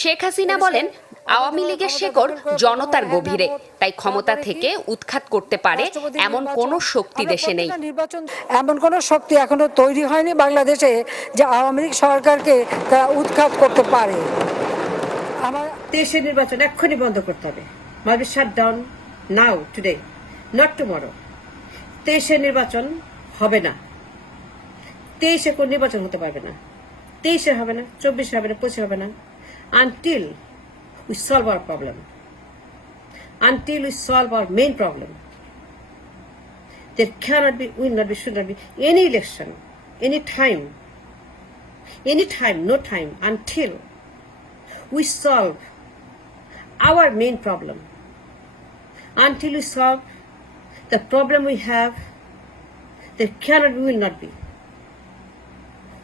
শেখ হাসিনা বলেন, আওয়ামী লীগের শেকড় জনতার গভীরে, তাই ক্ষমতা থেকে উৎখাত করতে পারে এমন কোনো শক্তি দেশে নেই। এমন কোনো শক্তি এখনো তৈরি হয়নি বাংলাদেশে যে আওয়ামী লীগ সরকারকে তারা উৎখাত করতে পারে। দেশের নির্বাচন এক্ষুনি বন্ধ করতে হবে। Must be shut down now, today, not tomorrow. 23-এর নির্বাচন হবে না। 23-এ কোন নির্বাচন হতে পারবে না। 23-এ হবে না, 24-এ হবে না, 25-এ হবে না। Until we solve our problem, until we solve our main problem, there cannot be, will not be, should not be any election, any time, no time, until we solve our main problem. Until we solve the problem we have, there cannot be, will not be.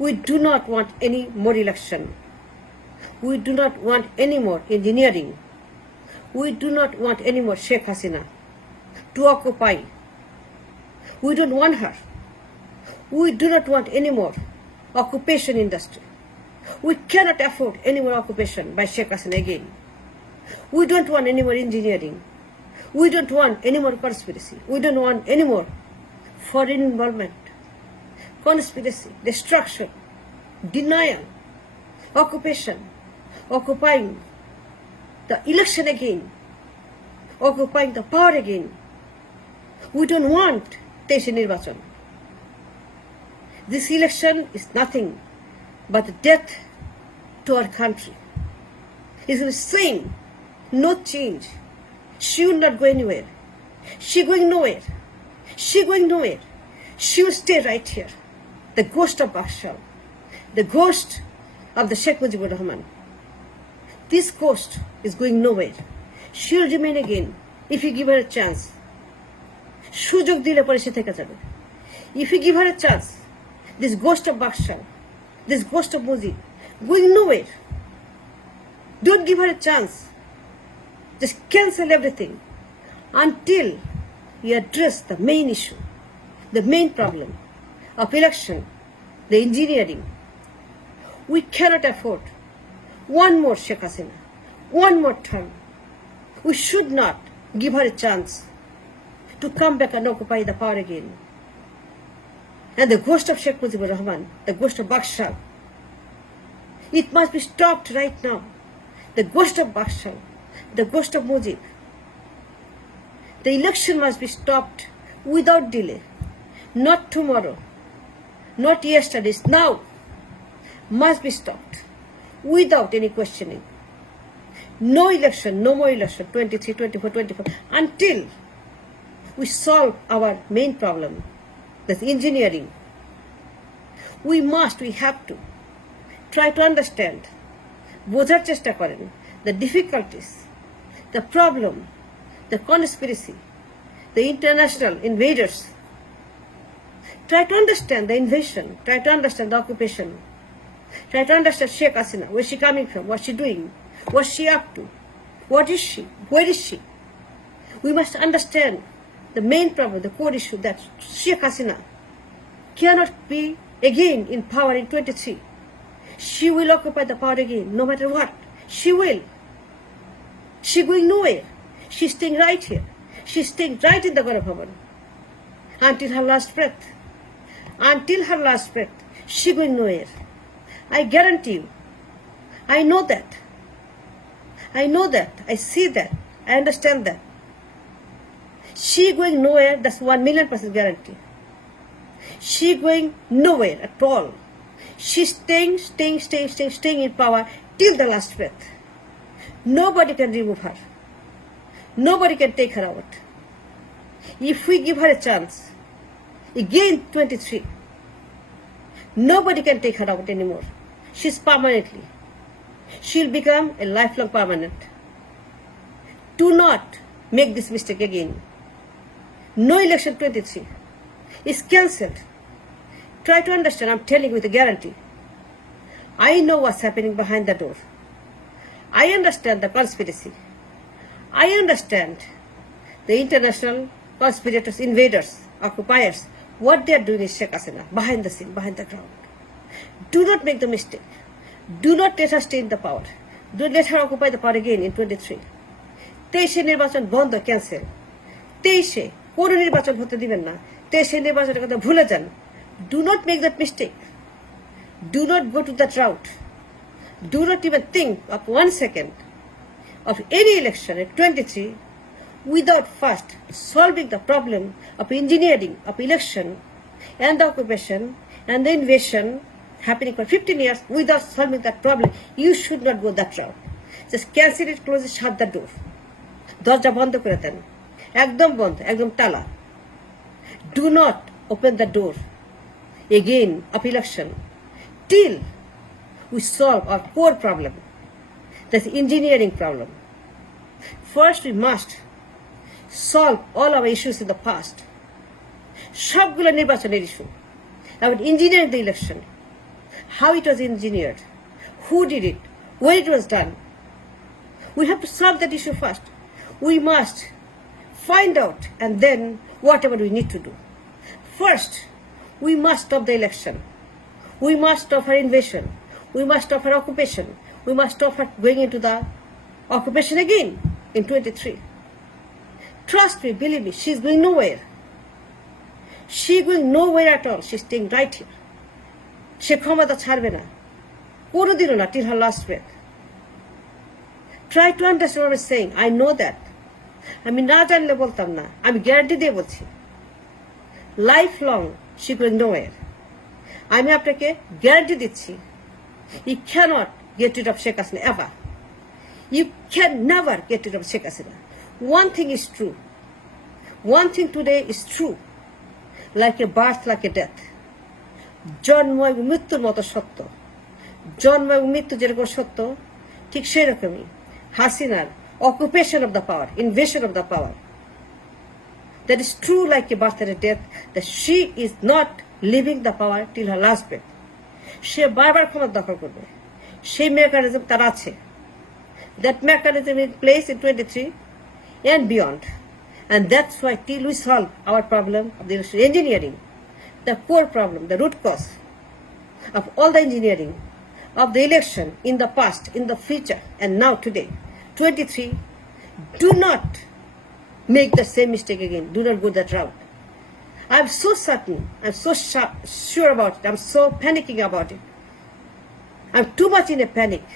We do not want any more election. We do not want any more engineering. We do not want any more Sheikh Hasina to occupy. We don't want her. We do not want any more occupation industry. We cannot afford any more occupation by Sheikh Hasina again. We don't want any more engineering. We don't want any more conspiracy. We don't want any more foreign involvement, conspiracy, destruction, denial, occupation, occupying the election again, occupying the power again. We don't want দেশে নির্বাচন. This election is nothing but the death to our country. It's the same, no change. She will not go anywhere. She going nowhere. She going nowhere. She will stay right here. The ghost of Bashar, the ghost of the Sheikh Mujibur Rahman. This ghost is going nowhere. She will remain again if you give her a chance. সুযোগ দিলে পরে সে থেকে যাবে. If you give her a chance, this ghost of Bashar, this ghost of Mujib, going nowhere. Don't give her a chance. Just cancel everything until you address the main issue, the main problem of election, the engineering. We cannot afford one more Sheikh Hasina, one more term. We should not give her a chance to come back and occupy the power again. And the ghost of Sheikh Mujibur Rahman, the ghost of Bashar, it must be stopped right now. The ghost of Bashar, the ghost of Mujib. The election must be stopped without delay. Not tomorrow, not yesterday, now. Must be stopped without any questioning. No election, no more election, 23, 24, 25, until we solve our main problem, that's engineering. We have to try to understand, বোঝার চেষ্টা করেন, the difficulties, the problem, the conspiracy, the international invaders. Try to understand the invasion, try to understand the occupation. Try to understand Sheikh Hasina, where is she coming from, what is she doing, what is she up to, what is she, where is she. We must understand the main problem, the core issue, that Sheikh Hasina cannot be again in power in 23. She will occupy the power again, no matter what. She will. She going nowhere. She's staying right here. She's staying right in the Garavabhan until her last breath. Until her last breath, she going nowhere. I guarantee you. I know that. I know that. I see that. I understand that. She going nowhere, that's 1,000,000% guarantee. She going nowhere at all. She's staying in power till the last breath. Nobody can remove her. Nobody can take her out. If we give her a chance, again 23, nobody can take her out anymore. She's permanently. She'll become a lifelong permanent. Do not make this mistake again. No election 23. It's cancelled. Try to understand, I'm telling you with a guarantee. I know what's happening behind the door. I understand the conspiracy. I understand the international conspirators, invaders, occupiers. What they are doing is Sheikh Hasina, behind the scene, behind the ground. Do not make the mistake. Do not let her stay in the power. Don't let her occupy the power again in 23. 23 নির্বাচন বন্ধ, cancel. 23 কোন নির্বাচন হতে দিবেন না। 23 নির্বাচনের কথা ভুলে যান। Do not make that mistake. Do not go to that route. Do not even think of 1 second of any election at 23 without first solving the problem of engineering of election and the occupation and the invasion happening for 15 years. Without solving that problem, you should not go that route. Just cancel it, close it, shut the door. দরজা বন্ধ করে দেন, একদম বন্ধ, একদম তালা। Do not open the door again of election till we solve our core problem. That's the engineering problem. First, we must solve all our issues in the past. সবগুলো নির্বাচনের issue, about engineering the election, how it was engineered, who did it, when it was done. We have to solve that issue first. We must find out, and then whatever we need to do. First, we must stop the election. We must stop our invasion. We must stop our occupation. We must stop her going into the occupation again in 23. Trust me, believe me, she's going nowhere. She's going nowhere at all. She's staying right here. সে ক্ষমতা ছাড়বে না, কোনোদিনও না, till her last breath. Try to understand what I'm saying. I know that. আমি না জানলে বলতাম না, আমি গ্যারান্টি দিয়ে বলছি। Life long she going nowhere. আমি আপনাকে গ্যারান্টি দিচ্ছি, you cannot get rid of Sheikh Hasina ever. You can never get rid of Sheikh Hasina. One thing is true. One thing today is true. Like a birth, like a death. জন্ম এবং মৃত্যুর মতো সত্য। জন্ম এবং মৃত্যু যেরকম সত্য, ঠিক সেরকমই হাসিনার occupation of the power, invasion of the power. That is true like a birth and a death, that she is not leaving the power till her last breath. সে বারবার ক্ষমতা দখল করবে, সেই মেকানিজম তার আছে। That mechanism is in place in 23 and beyond. And that's why till we solve our problem of the election engineering, the core problem, the root cause of all the engineering of the election in the past, in the future, and now today, 23, do not make the same mistake again. Do not go that route. I'm so certain, I'm so sure about it, I'm so panicking about it. I'm too much in a panic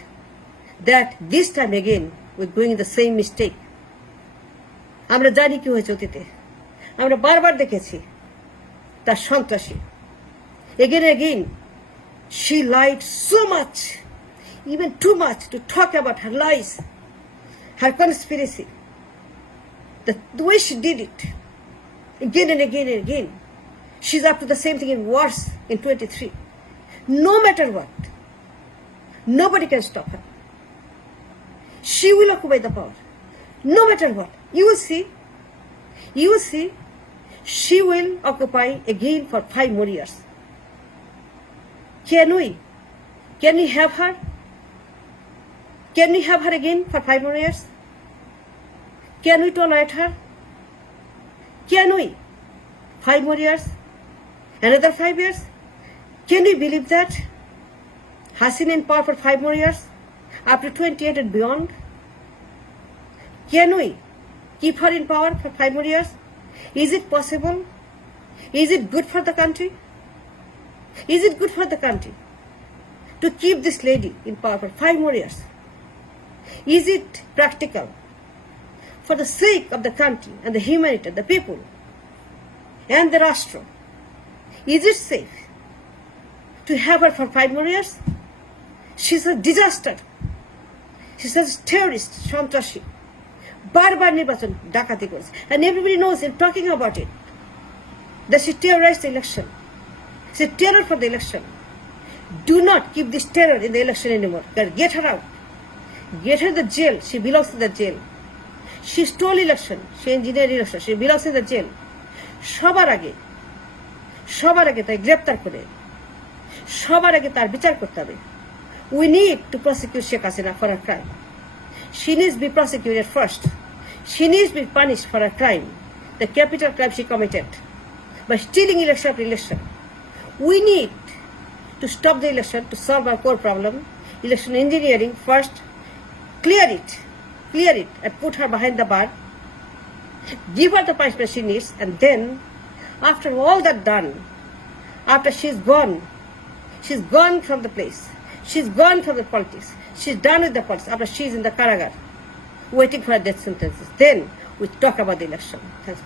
that this time again we're going the same mistake. আমরা জানি কি হয়েছে অতীতে, আমরা বারবার দেখেছি তার সন্ত্রাসী। Again and again, she lied so much, even too much, to talk about her lies, her conspiracy. The way she did it, again and again and again, she's up to the same thing and worse in 23. No matter what, nobody can stop her. She will occupy the power, no matter what. You will see, she will occupy again for 5 more years. Can we have her? Can we have her again for 5 more years? Can we tolerate her? Can we? 5 more years? Another 5 years? Can we believe that? Hasina in power for 5 more years? Up to 28 and beyond? Can we keep her in power for 5 more years? Is it possible? Is it good for the country? Is it good for the country to keep this lady in power for 5 more years? Is it practical for the sake of the country and the humanity, the people, and the Rashtra? Is it safe to have her for 5 more years? She's a disaster. She's a terrorist, সন্ত্রাসী। বারবার নির্বাচন ডাকাতি করেছে, and everybody knows in talking about it that she terrorized the election. It's a terror for the election. Do not keep this terror in the election anymore. Get her out. Get her to the jail. She belongs in the jail. She stole election. She engineered election. She belongs in the jail. সবার আগে তাই গ্রেপ্তার করে, সবার আগে তার বিচার করতে হবে। We need to prosecute Sheikh Hasina for her crime. She needs to be prosecuted first. She needs to be punished for her crime, the capital crime she committed by stealing election after election. We need to stop the election to solve our core problem, election engineering first, clear it, and put her behind the bar, give her the punishment she needs, and then, after all that done, after she's gone from the place, she's gone from the politics, she's done with the politics, after she's in the Karagar, waiting for her death sentences, then we talk about the election. Thanks.